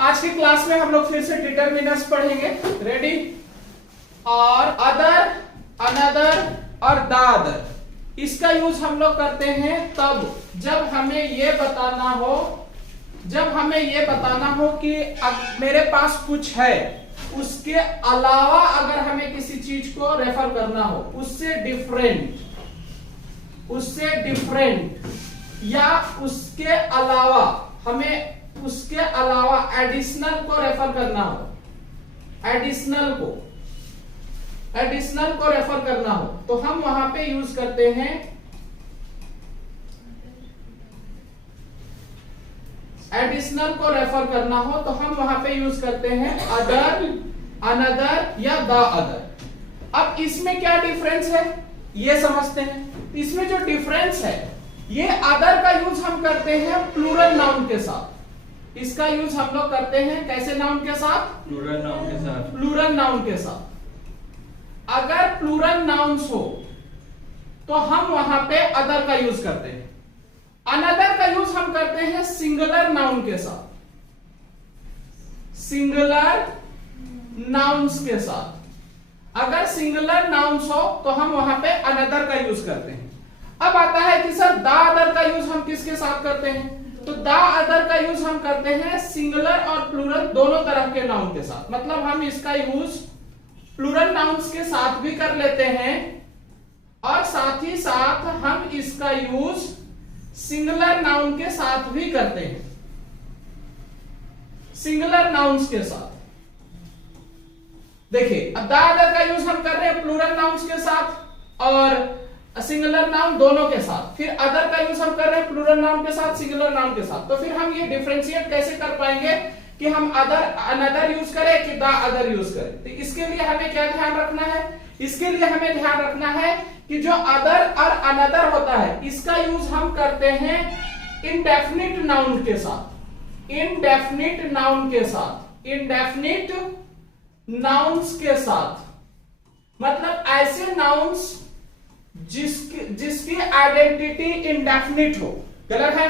आज की क्लास में हम लोग फिर से डिटरमिनर्स पढ़ेंगे। रेडी? और अदर, अनदर और द अदर, इसका यूज हम लोग करते हैं तब जब हमें ये बताना हो कि अब मेरे पास कुछ है, उसके अलावा अगर हमें किसी चीज को रेफर करना हो, उससे डिफरेंट या उसके अलावा हमें उसके अलावा एडिशनल को रेफर करना हो, एडिशनल को रेफर करना हो तो हम वहां पे यूज करते हैं एडिशनल को रेफर करना हो तो हम वहां पे यूज करते हैं अदर, अनदर या द अदर। अब इसमें क्या डिफरेंस है ये समझते हैं। इसमें जो डिफरेंस है, ये अदर का यूज हम करते हैं प्लूरल नाउन के साथ। इसका यूज हम लोग करते हैं कैसे नाउन के साथ? प्लूरल नाउन के साथ। अगर प्लूरल नाउन्स हो तो हम वहां पे अदर का यूज करते हैं। अनदर का यूज हम करते हैं सिंगुलर नाउन के साथ, सिंगुलर नाउन्स के साथ। अगर सिंगुलर नाउन्स हो तो हम वहां पे अनदर का यूज करते हैं। अब आता है कि सर द अदर का यूज हम किसके साथ करते हैं? तो द अदर का यूज हम करते हैं सिंगुलर और प्लूरल दोनों तरह के नाउन के साथ। मतलब हम इसका यूज प्लूरल नाउन्स के साथ भी कर लेते हैं और साथ ही साथ हम इसका यूज सिंगुलर नाउन के साथ भी करते हैं, सिंगुलर नाउन्स के साथ। देखिए, अब द अदर का यूज हम कर रहे हैं प्लूरल नाउन्स के साथ और सिंगुलर नाउन दोनों के साथ। फिर अदर का यूज हम कर रहे हैं प्लूरल नाउन के साथ, सिंगुलर नाउन के साथ। तो फिर हम ये डिफरेंशिएट कैसे कर पाएंगे कि हम अदर, अनदर यूज करें कि द अदर यूज करें? तो इसके लिए हमें क्या ध्यान रखना है? इसके लिए हमें ध्यान रखना है कि जो अदर और अनदर होता है, इसका यूज हम करते हैं इंडेफिनिट नाउन के साथ, इंडेफिनिट नाउन के साथ, इंडेफिनिट नाउन्स के साथ। मतलब ऐसे नाउन्स जिसकी आइडेंटिटी इंडेफिनिट हो। गलत है?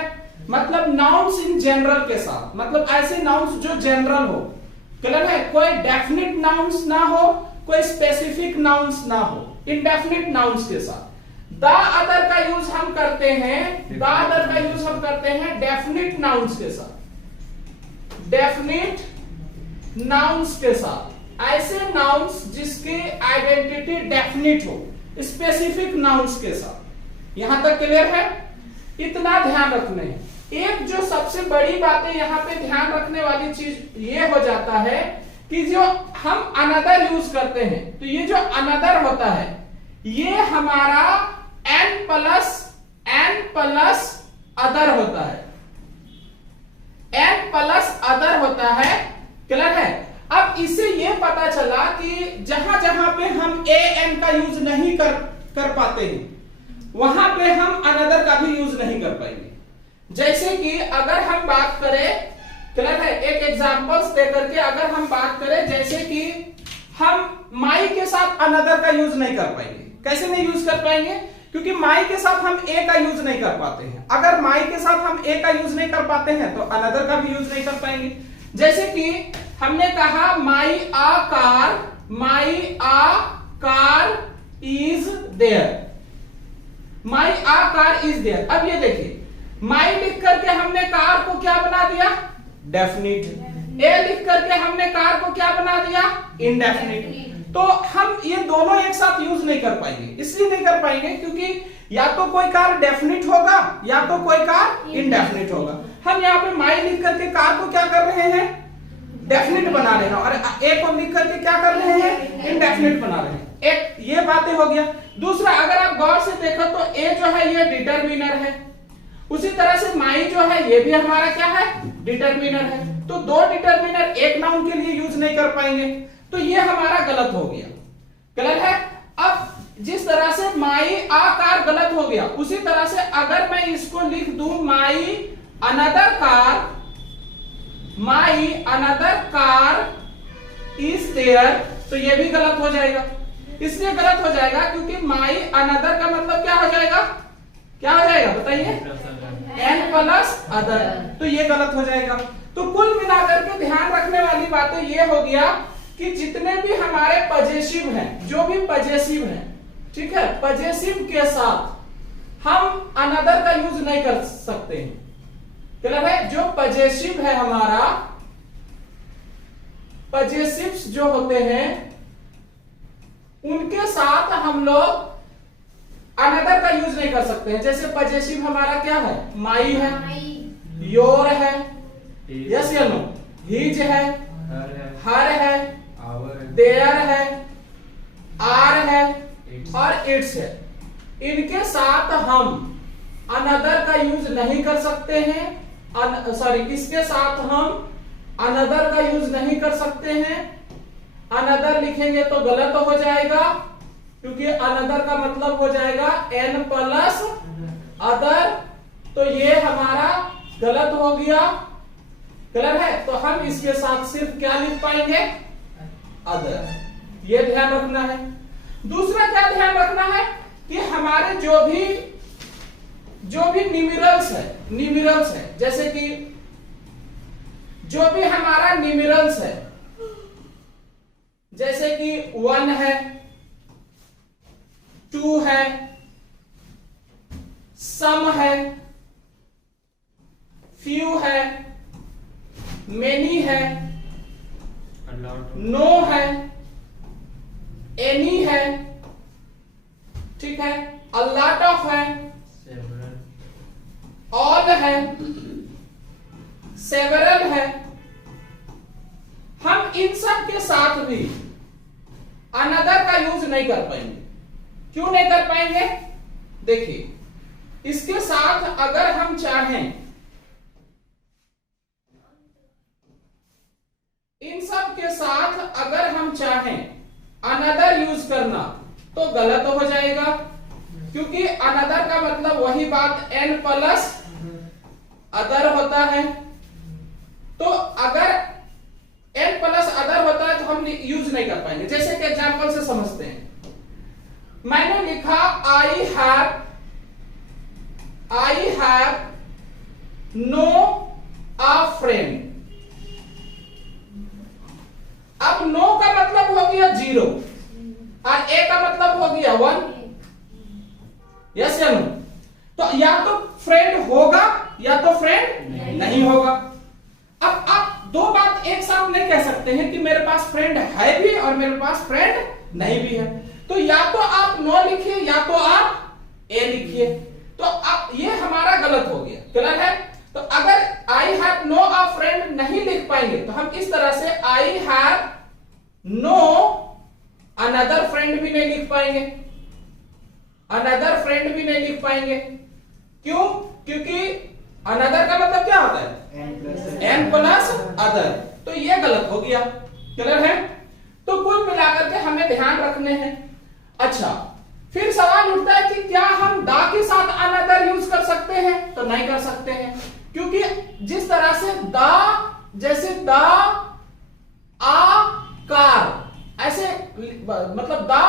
मतलब नाउन्स इन जनरल के साथ, मतलब ऐसे नाउन्स जो जनरल हो। गलत है? कोई डेफिनिट नाउन्स ना हो, कोई स्पेसिफिक नाउन्स ना हो, इंडेफिनिट नाउन्स के साथ। द अदर का यूज हम करते हैं, द अदर का यूज हम करते हैं डेफिनिट नाउन्स के साथ, डेफिनिट नाउन्स के साथ। ऐसे नाउन्स जिसकी आइडेंटिटी डेफिनिट हो, स्पेसिफिक नाउन्स के साथ। यहां तक क्लियर है? इतना ध्यान रखना है। एक जो सबसे बड़ी बात है यहां पे ध्यान रखने वाली चीज ये हो जाता है कि जो हम अनदर यूज करते हैं, तो ये जो अनदर होता है ये हमारा n प्लस अदर होता है, n प्लस अदर होता है। क्लियर है? अब इससे ये पता चला कि जहां जहां पे हम an का यूज नहीं कर पाते हैं, वहां पे हम अनदर का भी यूज नहीं कर पाएंगे। जैसे कि अगर हम बात करें, क्लियर है, एक एग्जांपल्स देकर के अगर हम बात करें, जैसे कि हम माई के साथ अनदर का यूज नहीं कर पाएंगे। कैसे नहीं यूज कर पाएंगे? क्योंकि माई के साथ हम ए का यूज नहीं कर पाते हैं। अगर माई के साथ हम ए का यूज नहीं कर पाते हैं तो अनदर का भी यूज नहीं कर पाएंगे। जैसे कि हमने कहा my ah car is there, my ah car is there. अब ये देखिए, माई लिख करके हमने कार को क्या बना दिया? डेफिनिट। ए लिख करके हमने कार को क्या बना दिया? इनडेफिनिट। तो हम ये दोनों एक साथ यूज नहीं कर पाएंगे। इसलिए नहीं कर पाएंगे क्योंकि या तो कोई कार डेफिनिट होगा या तो कोई कार इनडेफिनिट होगा। हम यहाँ पे माई लिख करके कार को क्या कर रहे हैं? डेफिनिट बना रहे हैं, और ए को लिख करके क्या कर रहे हैं? इनडेफिनिट बना रहे हैं। एक ये बातें हो गया। दूसरा, अगर आप गौर से देखो तो ए जो है ये डिटरमिनर है, उसी तरह से माई जो है ये भी हमारा क्या है? डिटरमिनर है। तो दो डिटरमिनर एक नाउन के लिए यूज नहीं कर पाएंगे, तो ये हमारा गलत हो गया। गलत है? अब जिस तरह से माई आ कार गलत हो गया, उसी तरह से अगर मैं इसको लिख दूं my another car is there, तो ये भी गलत हो जाएगा। इसलिए गलत हो जाएगा क्योंकि माई अनदर का मतलब क्या हो जाएगा? क्या हो जाएगा बताइए? n प्लस अदर, तो ये गलत हो जाएगा। तो कुल मिलाकर के ध्यान रखने वाली बातें ये हो गया कि जितने भी हमारे पजेसिव हैं, जो भी पजेसिव हैं, ठीक है, पजेसिव के साथ हम अनदर का यूज नहीं कर सकते हैं। क्लियर है? जो पजेसिव है हमारा, पजेसिव्स जो होते हैं उनके साथ हम लोग अनदर का यूज नहीं कर सकते हैं। जैसे पजेसिव हमारा क्या है? माई है, योर है, यस या नो, हिज है, हर है, देयर है, आर है और इट्स है। इनके साथ हम अनदर का यूज नहीं कर सकते हैं। सॉरी, इसके साथ हम अनदर का यूज नहीं कर सकते हैं। अनदर लिखेंगे तो गलत हो जाएगा, क्योंकि अनदर का मतलब हो जाएगा एन प्लस अदर, तो ये हमारा गलत हो गया। क्लियर है? तो हम इसके साथ सिर्फ क्या लिख पाएंगे? अदर। ये ध्यान रखना है। दूसरा क्या ध्यान रखना है कि हमारे जो भी न्यूमेरल्स है, जैसे कि जो भी हमारा न्यूमेरल्स है, जैसे कि 1 है, 2 है, सम है, फ्यू है, मेनी है, नो है, एनी है, ठीक है, अ लॉट ऑफ है, ऑल है, सेवरल है। हम इन सब के साथ भी अनदर का यूज नहीं कर पाएंगे। क्यों नहीं कर पाएंगे? देखिए, इसके साथ अगर हम चाहें, इन सब के साथ अगर हम चाहें अनदर यूज करना तो गलत हो जाएगा, क्योंकि अनदर का मतलब वही बात एन प्लस अदर होता है। तो अगर एन प्लस अदर होता है तो हम यूज नहीं कर पाएंगे। जैसे कि एग्जांपल से समझते हैं, मैंने लिखा I have no a friend. अब नो का मतलब हो गया 0 और ए का मतलब हो गया 1, यस या नो? तो या तो फ्रेंड होगा या तो फ्रेंड नहीं होगा। अब आप दो बात एक साथ नहीं कह सकते हैं कि मेरे पास फ्रेंड है भी और मेरे पास फ्रेंड नहीं भी है। तो या तो आप नो लिखिए या तो आप ए लिखिए। तो अब ये हमारा गलत हो गया। क्लियर है? तो अगर I have no a friend नहीं लिख पाएंगे तो हम इस तरह से I have no another friend भी नहीं लिख पाएंगे, अनदर फ्रेंड भी नहीं लिख पाएंगे। क्यों? क्योंकि अनदर का मतलब क्या होता है? An plus other. तो ये गलत हो गया। क्लियर है? तो कुल मिलाकर के हमें ध्यान रखने हैं। अच्छा, फिर सवाल उठता है कि क्या हम दा के साथ अनदर यूज कर सकते हैं? तो नहीं कर सकते हैं, क्योंकि जिस तरह से दा, जैसे दा आ कार, ऐसे मतलब दा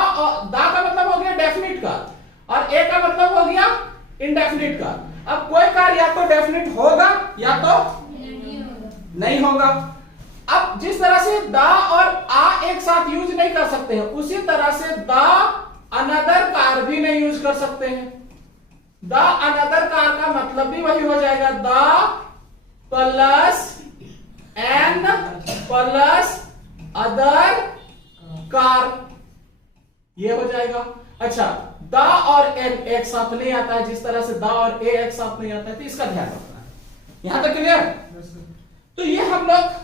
का मतलब हो गया डेफिनिट का और ए का मतलब हो गया इंडेफिनिट का। अब कोई कार या तो डेफिनिट होगा या तो नहीं होगा। अब जिस तरह से दा और आ एक साथ यूज नहीं कर सकते हैं, उसी तरह से दा अनदर कार भी नहीं यूज कर सकते हैं। दा अनदर कार का मतलब भी वही हो जाएगा, the plus an plus other car, ये हो जाएगा। अच्छा, दा और एन एक साथ नहीं आता है, जिस तरह से दा और ए एक साथ नहीं आता है, तो इसका ध्यान रखना है। यहां तक क्लियर? तो ये हम लोग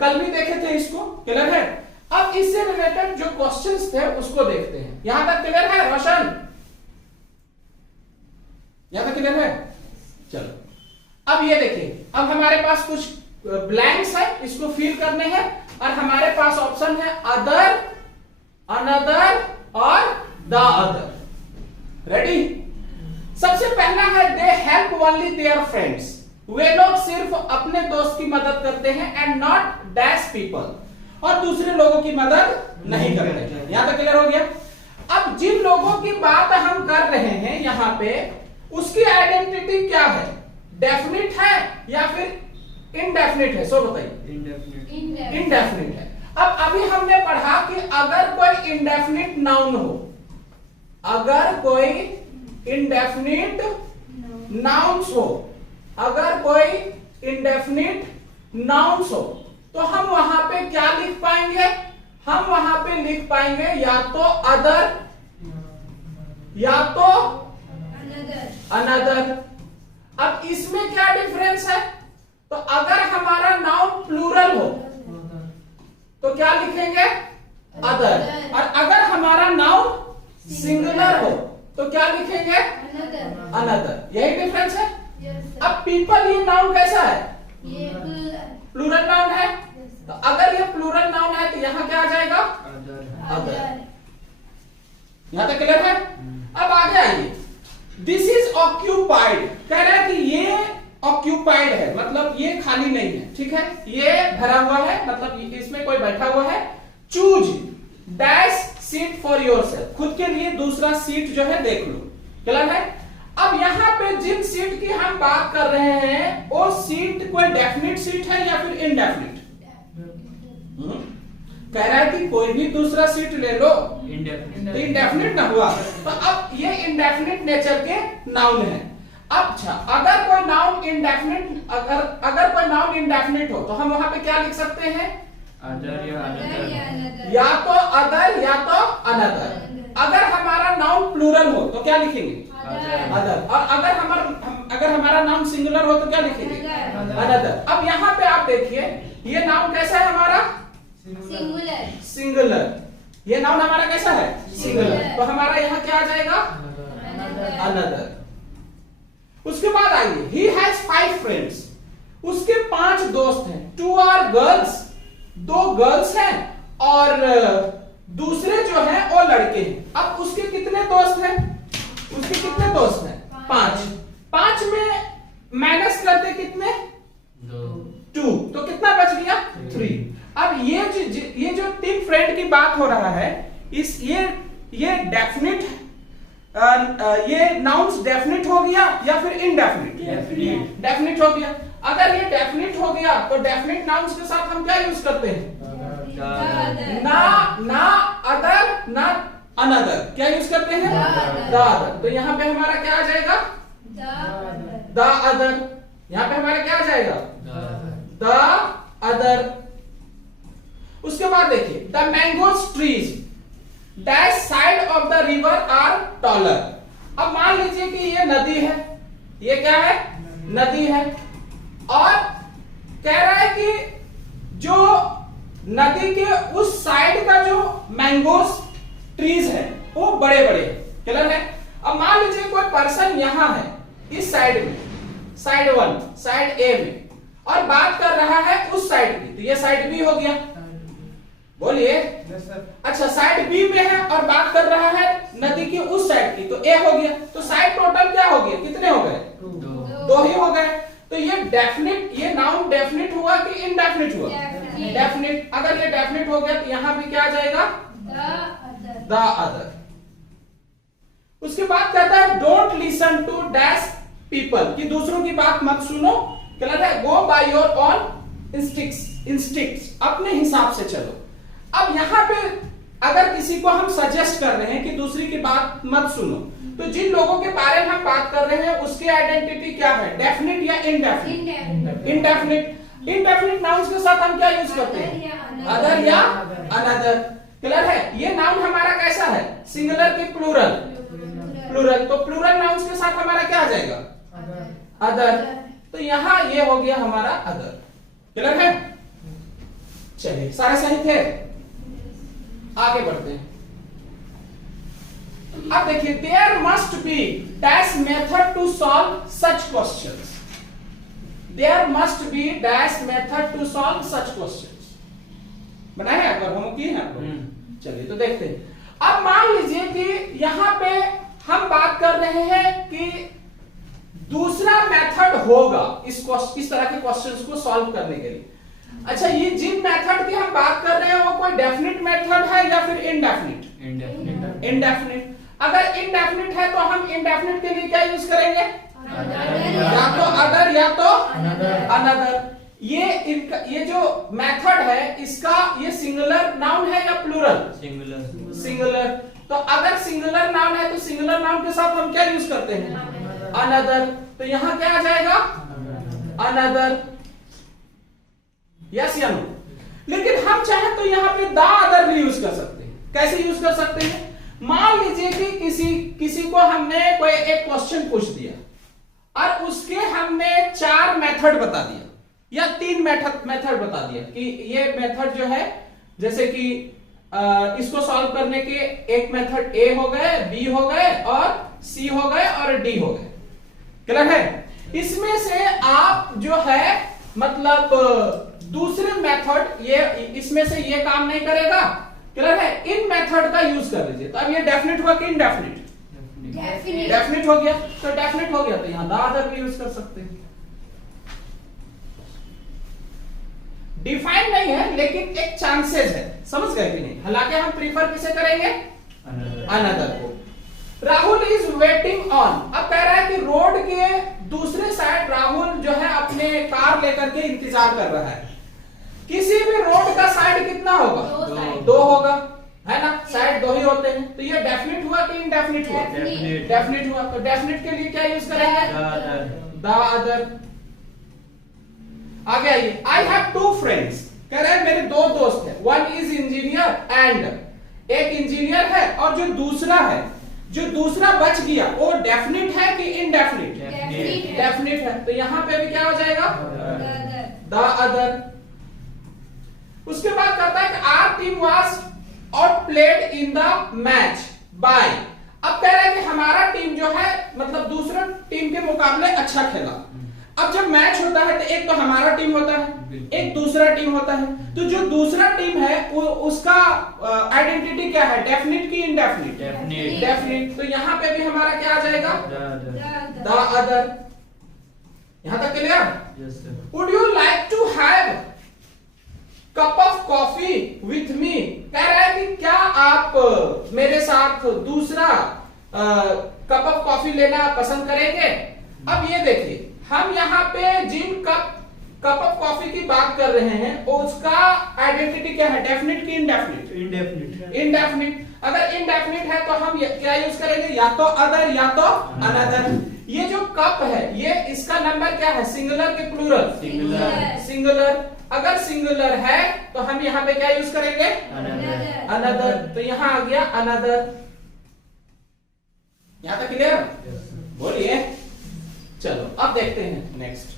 कल भी देखे थे, इसको क्लियर है। अब इससे रिलेटेड जो क्वेश्चंस थे उसको देखते हैं। यहां तक क्लियर है रोशन? यहां तक क्लियर है? चलो अब ये देखिए, अब हमारे पास कुछ ब्लैंक्स है, इसको फिल करने हैं और हमारे पास ऑप्शन है अदर, अनदर और द अदर। रेडी? सबसे पहला है they help only their friends. वे लोग सिर्फ अपने दोस्त की मदद करते हैं एंड नॉट डैश पीपल, और दूसरे लोगों की मदद नहीं करते। यहां तक क्लियर हो गया? अब जिन लोगों की बात हम कर रहे हैं यहां पे, उसकी आइडेंटिटी क्या है? डेफिनिट है या फिर इंडेफिनिट है? सो बताइए। इंडेफिनिट है। अब अभी हमने पढ़ा कि अगर कोई इंडेफिनिट नाउन हो, अगर कोई इंडेफिनिट नाउन्स हो, अगर कोई इंडेफिनिट नाउन्स हो, तो हम वहां पे क्या लिख पाएंगे? हम वहां पे लिख पाएंगे या तो अदर या तो अनदर। अब इसमें क्या डिफरेंस है? तो अगर हमारा नाउन प्लूरल हो तो क्या लिखेंगे? अदर। और अगर हमारा नाउन सिंगुलर हो तो क्या लिखेंगे? अनदर। यही डिफरेंस है। अब पीपल ये नाउन कैसा है? प्लूरल नाउन है। तो अगर ये प्लूरल नाउन है तो यहां क्या आ जाएगा? अदर। यहां तक क्लियर है? अब आगे आइए। दिस इज ऑक्यूपाइड, कह रहा है कि ये ऑक्यूपाइड है, मतलब ये खाली नहीं है, ठीक है, ये भरा हुआ है, मतलब इसमें कोई बैठा हुआ है। Choose dash seat for yourself, खुद के लिए दूसरा सीट जो है देख लो। क्लियर है? अब यहां पे जिन सीट की हम बात कर रहे हैं वो सीट कोई डेफिनेट सीट है या फिर इनडेफिनेट? कह रहा है कि कोई भी दूसरा सीट ले लो, इंडेफिनिट ना हुआ। तो अब ये इंडेफिनिट नेचर के नाउन है। अच्छा, अगर कोई नाउन इंडेफिनिट, अगर कोई नाउन इंडेफिनिट हो तो हम वहां पे क्या लिख सकते हैं? अदर या अनदर। या तो अदर या तो अनदर। अगर हमारा नाउन प्लूरल हो तो क्या लिखेंगे? अदर। और अगर हमारा नाउन सिंगुलर हो तो क्या लिखेंगे? अनदर। अब यहाँ पे आप देखिए ये नाउन कैसा है हमारा? सिंगुलर। ये नाउन हमारा कैसा है? सिंगुलर। तो हमारा यहाँ क्या आ जाएगा? अनदर। उसके बाद आइए, he has 5 friends, उसके 5 दोस्त हैं। 2 are girls, 2 गर्ल्स हैं और दूसरे जो हैं वो लड़के हैं। अब उसके कितने दोस्त हैं? उसके कितने दोस्त हैं? 5। 5 में माइनस करते कितने? 2। तो कितना बच गया? 3। अब ये जो 3 फ्रेंड की बात हो रहा है, ये डेफिनिट, ये नाउन्स डेफिनिट हो गया या फिर इनडेफिनिट? डेफिनिट हो गया। अगर ये डेफिनिट हो गया तो डेफिनिट नाउन्स के साथ हम क्या यूज करते हैं? ना अदर ना अनदर। क्या यूज करते हैं? The other. तो यहाँ पे हमारा क्या आ जाएगा? The other. यहाँ पे हमारा क्या आ जाएगा? The other. उसके बाद देखिए, the mangoes trees dash side of the river are taller. अब मान लीजिए कि ये नदी है, ये क्या है? नदी है, और कह रहा है कि जो नदी के उस साइड का जो मैंगोस ट्रीज है वो बड़े बड़े हैं। क्लियर है? अब मान लीजिए कोई पर्सन यहां है इस साइड में, साइड 1, साइड ए में, और बात कर रहा है उस साइड की, तो ये साइड बी हो गया। बोलिए। अच्छा, साइड बी में है और बात कर रहा है नदी की उस साइड की, तो ए हो गया। तो साइड टोटल क्या हो गया? कितने हो गए? 2 ही हो गए। तो ये डेफिनिट, ये नाउन डेफिनिट हुआ कि इनडेफिनिट हुआ? डेफिनिट। अगर ये डेफिनिट हो गया तो यहां भी क्या आ जाएगा? The other. उसके बाद कहता है don't listen to dash people, कि दूसरों की बात मत सुनो। क्या है? Go by your own instincts, अपने हिसाब से चलो। अब यहाँ पे अगर किसी को हम सजेस्ट कर रहे हैं कि दूसरी की बात मत सुनो, तो जिन लोगों के बारे में हम बात कर रहे हैं उसकी आइडेंटिटी क्या है? डेफिनिट या इनडेफिनिट? इनडेफिनिट। इनडेफिनिट नाउन्स के साथ हम क्या यूज करते हैं? अदर या अनदर। क्लियर है? ये नाउन हमारा कैसा है? सिंगुलर की प्लूरल? प्लूरल। तो प्लूरल नाउन्स के साथ हमारा क्या आ जाएगा? अदर। तो यहां ये हो गया हमारा अदर। क्लियर है? चलिए, सारे सही थे। आगे बढ़ते हैं। अब देखिए, there must be dash method to solve such questions. There must be dash method to solve such questions. बनाए हैं? अगर हम किए हैं आप लोग? चलिए तो देखते हैं। अब मान लीजिए कि यहां पे हम बात कर रहे हैं कि दूसरा मेथड होगा इस तरह के क्वेश्चंस को सॉल्व करने के लिए। अच्छा, ये जिन मेथड की हम बात कर रहे हैं वो कोई डेफिनेट मेथड है या फिर इनडेफिनेट? इनडेफिनेट। अगर इनडेफिनेट है तो हम इनडेफिनेट के लिए क्या यूज करेंगे? या तो अदर या तो अनदर। ये जो मेथड है इसका ये सिंगुलर नाउन है या प्लूरल? सिंगुलर। सिंगुलर। तो अगर सिंगुलर नाउन है तो सिंगुलर नाउन के साथ हम क्या यूज करते हैं? अनदर। तो यहां क्या आ जाएगा? अनदर। यस या नो? लेकिन हम चाहे तो यहां पे द अदर भी यूज कर सकते हैं। कैसे यूज कर सकते हैं? मान लीजिए कि किसी को हमने कोई एक क्वेश्चन पूछ दिया और उसके हमने 4 मेथड बता दिया या 3 मेथड बता दिया कि ये मेथड जो है, जैसे कि इसको सॉल्व करने के एक मेथड ए हो गए, बी हो गए और सी हो गए और डी हो गए। क्लियर है? इसमें से आप जो है मतलब दूसरे मेथड ये इसमें से ये काम नहीं करेगा। क्लियर है? इन मेथड का यूज कर लीजिए। तो अब ये डेफिनेट हुआ कि इनडेफिनिट? डेफिनेट हो गया। तो डेफिनेट हो गया तो यहां द अदर भी यूज कर सकते हैं। डिफाइन नहीं है लेकिन एक चांसेस है। समझ गए कि नहीं? हालांकि हम प्रीफर किसे करेंगे? अनदर को। Rahul is waiting on. अब कह रहा है कि रोड के दूसरे साइड राहुल जो है अपने कार लेकर के इंतजार कर रहा है। किसी भी रोड का साइड कितना होगा? 2 होगा, है ना? साइड 2 ही होते हैं। तो ये डेफिनेट हुआ कि इनडेफिनिट हुआ? डेफिनेट हुआ। तो डेफिनेट के लिए क्या यूज करेंगे? The other. आगे आइए। I have 2 friends. कह रहे हैं मेरे 2 दोस्त हैं। वन इज इंजीनियर एंड, एक इंजीनियर है और जो दूसरा बच गया वो डेफिनेट है कि इनडेफिनिट? डेफिनिट है। तो यहां पे भी क्या हो जाएगा? The other. उसके बाद कहता है कि our team was outplayed in the match by. अब कह रहे हैं कि हमारा टीम जो है मतलब दूसरा टीम के मुकाबले अच्छा खेला। अब जब मैच होता है तो एक तो हमारा टीम होता है, एक दूसरा टीम होता है। तो जो दूसरा टीम है उसका आइडेंटिटी क्या है? डेफिनिट की इनडेफिनिट? डेफिनिट। तो यहां पे भी हमारा क्या आ जाएगा? The other. यहां तक clear? Yes sir. Would you like to have cup of coffee with me? कह रहा है कि क्या आप मेरे साथ दूसरा कप ऑफ कॉफी लेना पसंद करेंगे? अब ये देखिए, हम यहाँ पे जिन कप ऑफ कॉफी की बात कर रहे हैं उसका आइडेंटिटी क्या है? डेफिनिट की इनडेफिनिट? इनडेफिनिट। अगर इनडेफिनिट है तो हम क्या यूज करेंगे? या तो अदर या तो अनदर। ये जो कप है ये इसका नंबर क्या है? सिंगुलर के प्लूरल? सिंगुलर। अगर सिंगुलर है तो हम यहाँ पे क्या यूज करेंगे? अनदर। तो यहां आ गया अनदर। यहां तक क्लियर? बोलिए। चलो अब देखते हैं नेक्स्ट।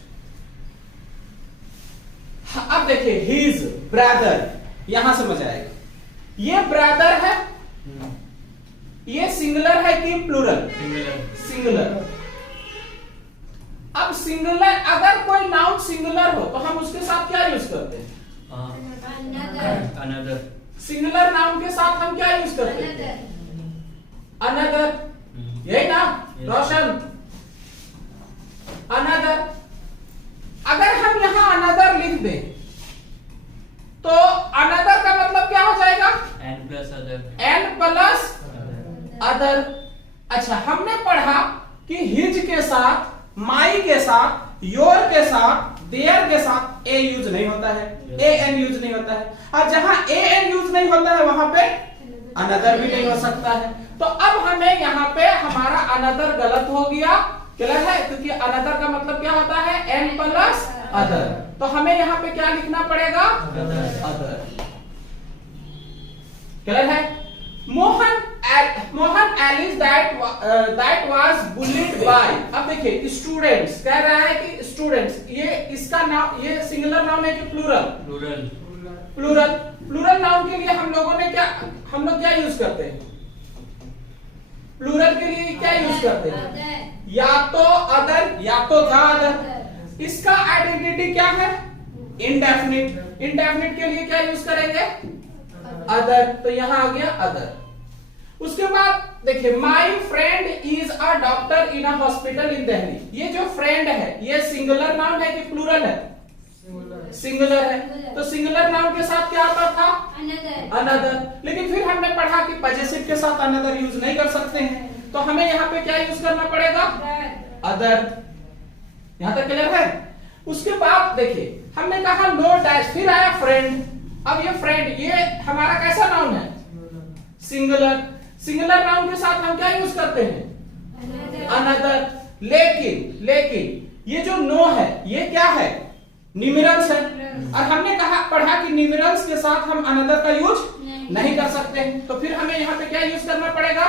अब देखिए हिज ब्रदर, यहां समझ आएगा। ये ब्रदर है, ये सिंगुलर है कि प्लूरल? सिंगुलर। अब सिंगुलर, अगर कोई नाउन सिंगुलर हो तो हम उसके साथ क्या यूज करते हैं? अनदर। सिंगुलर नाउन के साथ हम क्या यूज करते हैं? अनदर। यही ना रोशन? अनदर। अगर हम यहां अनदर लिख दें तो अनदर का मतलब क्या हो जाएगा? An plus other. An plus other. अच्छा, हमने पढ़ा कि हिज के साथ, माई के साथ, योर के साथ, देयर के साथ ए यूज नहीं होता है, ए एन यूज नहीं होता है। और जहां ए एन यूज नहीं होता है वहां पे अनदर भी नहीं हो सकता है। तो अब हमें यहाँ पे हमारा अनदर गलत हो गया। क्लियर है? क्योंकि अनदर का मतलब क्या होता है? An plus other. तो हमें यहाँ पे क्या लिखना पड़ेगा? अदर। क्लियर है? Mohan Alice that was bullied by. अब देखिए स्टूडेंट्स, कह रहा है कि स्टूडेंट्स, ये इसका नाम, ये सिंगुलर नाउन है कि प्लूरल? प्लूरल नाउन के लिए हम लोग क्या यूज करते हैं? प्लूरल के लिए क्या यूज करते हैं? या तो अदर या तो द अदर। इसका आइडेंटिटी क्या है? इनडेफिनिट। इनडेफिनिट के लिए क्या यूज करेंगे? अदर। तो यहां आ गया अदर। उसके बाद देखिए, my friend is a doctor in a hospital in Delhi. ये जो फ्रेंड है ये सिंगुलर नाउन है कि प्लूरल है? सिंगुलर है। तो सिंगुलर नाउन के साथ क्या आता था? अनदर। लेकिन फिर हमने पढ़ा कि पजेसिव के साथ अनदर यूज नहीं कर सकते हैं। तो हमें यहाँ पे क्या यूज करना पड़ेगा? अदर। यहां तक क्लियर है? उसके बाद देखिए हमने कहा नो डैश, फिर आया फ्रेंड। अब ये फ्रेंड ये हमारा कैसा नाउन है? सिंगुलर। सिंगुलर नाउन के साथ हम क्या यूज करते हैं? अनदर। लेकिन ये जो नो है ये क्या है? न्यूमेरल्स है, और हमने कहा पढ़ा कि न्यूमेरल्स के साथ हम अनदर का यूज नहीं कर सकते, तो फिर हमें यहाँ पे क्या यूज करना पड़ेगा?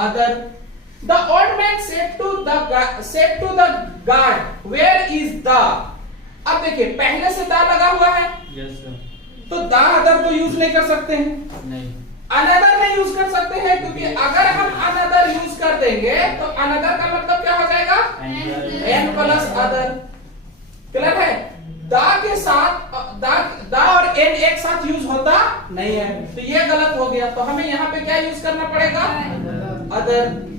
Other. The old man said to the guard where is the. अब देखिए पहले से द लगा हुआ है, यस सर। तो द अदर तो यूज नहीं कर सकते हैं, नहीं। अनदर में यूज कर सकते हैं, क्योंकि अगर हम अनदर यूज कर देंगे तो अनदर का मतलब क्या हो जाएगा? An plus other. क्लियर है? दा के साथ दा और एन एक साथ यूज होता नहीं है, तो ये गलत हो गया, तो हमें यहाँ पे क्या यूज करना पड़ेगा? अदर।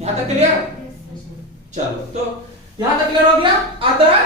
यहां तक क्लियर? चलो, तो यहां तक क्लियर हो गया। अदर